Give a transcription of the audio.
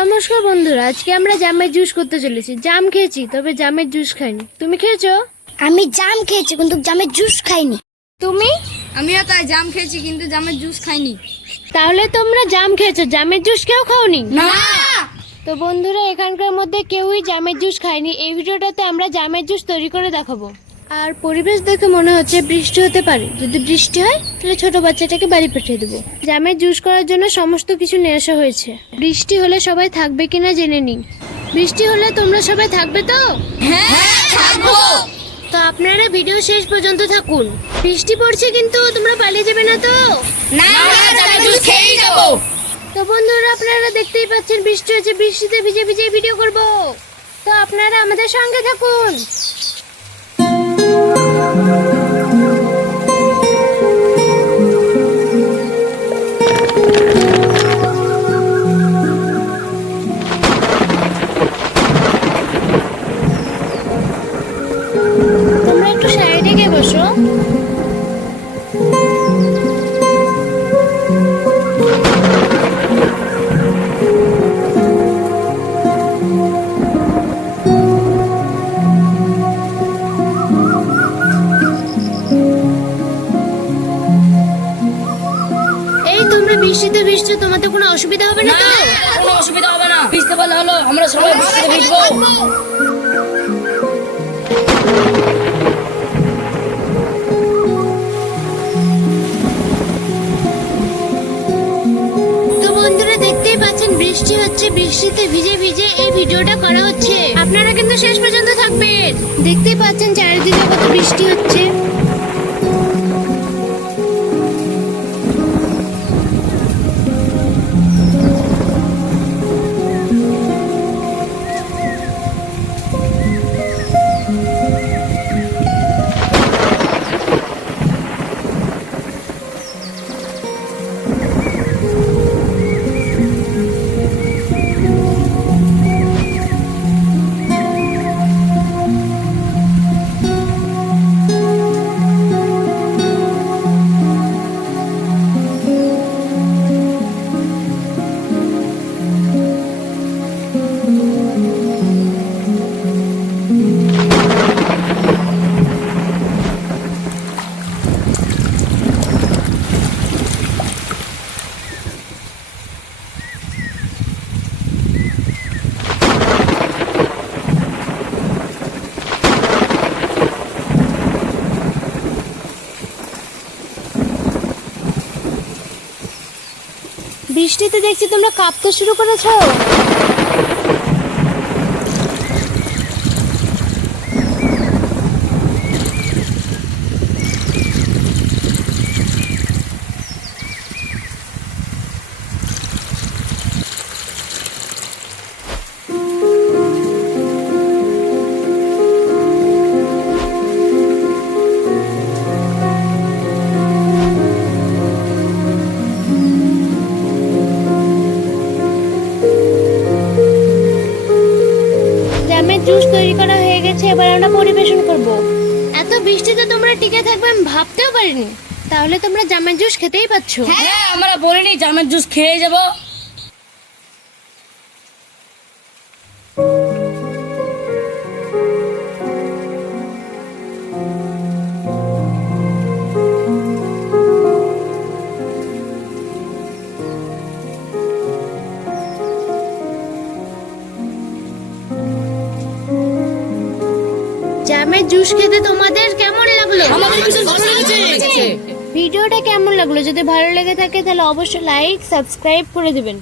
নমস্কার বন্ধুরা, আজকে আমরা জামের জুস করতে চলেছি। জাম খেয়েছি, তবে জামের জুস খাইনি। তুমি খেয়েছো? আমি জাম খেয়েছি কিন্তু জামের জুস খাইনি। তুমি? আমিও তাই জাম খেয়েছি কিন্তু জামের জুস খাইনি। তাহলে তোমরা জাম খেয়েছো, জামের জুস কেউ খাওনি? না। তো বন্ধুরা, এখানকার মধ্যে কেউই জামের জুস খায়নি। এই ভিডিওটাতে আমরা জামের জুস তৈরি করে দেখাবো। আর পরিবেশ দেখে মনে হচ্ছে বৃষ্টি হতে পারে। যদি বৃষ্টি হয় তাহলে ছোট বাচ্চাটাকে বাড়ি পাঠিয়ে দেবো। জামের জুস করার জন্য সমস্ত কিছু নিয়ে আসা হয়েছে। বৃষ্টি হলে সবাই থাকবে কিনা জেনে নিই। বৃষ্টি হলে তোমরা সবাই থাকবে তো? হ্যাঁ, থাকবো। তো আপনারা ভিডিও শেষ পর্যন্ত থাকুন। বৃষ্টি পড়ছে কিন্তু তোমরা পালিয়ে যাবে না তো? না, আমরা জামের জুস খেয়েই যাবো। তো বন্ধুরা, আপনারা দেখতেই পাচ্ছেন বৃষ্টি হচ্ছে, বৃষ্টিতে ভিজে ভিজে ভিডিও করব। তো আপনারা আমাদের সঙ্গে থাকুন। তোমরা একটু সাইডে গিয়ে বসো। এই তোমরা বৃষ্টিতে ভিজছো, তোমাদের কোনো অসুবিধা হবে না তো? কোনো অসুবিধা হবে না। ভিজতে পারলে হলো, আমরা সবাই বৃষ্টিতে ভিজবো। তো বন্ধুরা, দেখতেই পাচ্ছেন বৃষ্টি হচ্ছে, বৃষ্টিতে ভিজে ভিজে এই ভিডিওটা করা হচ্ছে। আপনারা কিন্তু শেষ পর্যন্ত থাকবেন। দেখতেই পাচ্ছেন চারিদিকে কত বৃষ্টি হচ্ছে। বৃষ্টিতে দেখছি তোমরা কাঁপতে শুরু করেছো। জামের জুস তৈরি করা হয়ে গেছে, এবার আমরা পরিবেশন করব। এত বৃষ্টিতে তোমরা টিকে থাকবে আমি ভাবতেও পারিনি। তাহলে তোমরা জামের জুস খেতেই পাচ্ছ। হ্যাঁ, আমরা বলিনি জামের জুস খেয়ে যাবো। জামের জুস খেতে তোমাদের কেমন লাগলো? আমাদের ভীষণ ভালো লেগেছে। ভিডিওটা কেমন লাগলো? যদি ভালো লেগে থাকে তাহলে অবশ্যই লাইক সাবস্ক্রাইব করে দিবেন।